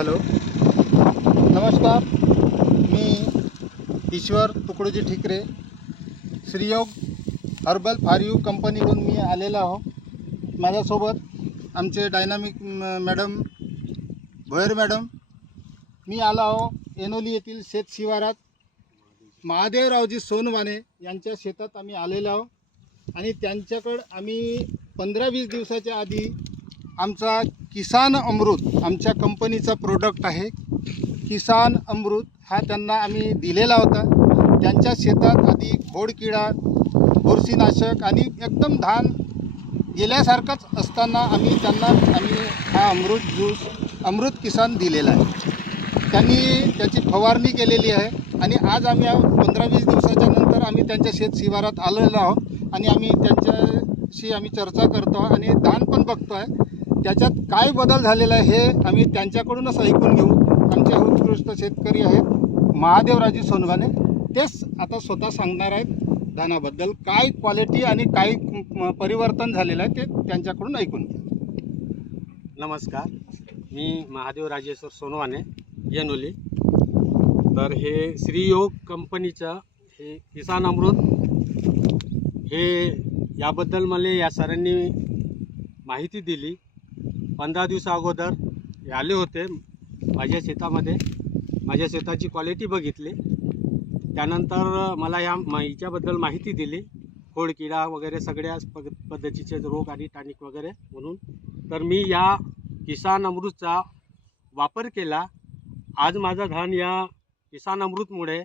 Hello, नमस्कार. मी ईश्वर Tukdoji ठिकरे, श्रीयोग herbal for you कंपनीकडून मी आलेलो आहो. माझ्यासोबत आमचे डायनामिक मॅडम भोयर मॅडम. मी आलो आहो एनोली येथील शेत शिवारात महादेवरावजी सोनवाने यांच्या शेतात आम्ही आलेलो आहो आणि त्यांच्याकडं आम्ही 15-20 दिवसाच्या आधी आमचा किसान अमृत आमच्या कंपनीचा प्रोडक्ट आहे. किसान अमृत हा त्यांना आम्ही दिलेला होता. त्यांच्या शेतात आधी खोडकिडा, बुरशीनाशक आणि एकदम धान गेल्यासारखंच असताना आम्ही त्यांना हा अमृत ज्यूस अमृत किसान दिलेला आहे. त्यांनी त्याची फवारणी केलेली आहे आणि आज आम्ही 15-20 दिवसाच्या नंतर आम्ही त्यांच्या शेत शिवारात आलेलो आहोत आणि आम्ही त्यांच्याशी चर्चा करतो आणि धान पण बघतो आहे. त्याच्यात काय बदल झालेला आहे हे आम्ही त्यांच्याकडूनच ऐकून घेऊ. आमचे उत्कृष्ट शेतकरी आहेत महादेवरावजी सोनवाने, तेच आता स्वतः सांगणार आहेत धानाबद्दल काय क्वालिटी आणि काय परिवर्तन झालेलं आहे ते त्यांच्याकडून ऐकून घ्या. नमस्कार, मी महादेव राजेश्वर सोनवाने येनोली. तर हे श्रीयोग कंपनीचं हे किसान अमृत हे याबद्दल मला या सरांनी माहिती दिली. 15 दिवसा अगोदर हे आले होते माझ्या शेतामध्ये, माझ्या शेताची क्वालिटी बघितली. त्यानंतर मला हिच्याबद्दल माहिती दिली, खोडकिडा वगैरे सगळ्या पद्धतीचे रोग आणि टॉनिक वगैरे म्हणून. तर मी या किसान अमृतचा वापर केला. आज माझा धान या किसान अमृतमुळे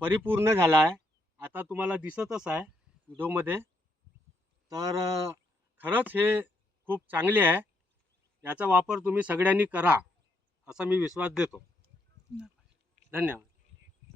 परिपूर्ण झाला आहे. आता तुम्हाला दिसतच आहे व्हिडिओमध्ये. तर खरंच हे खूप चांगले आहे. याचा वापर तुम्ही सगळ्यांनी करा असा मी विश्वास देतो. धन्यवाद.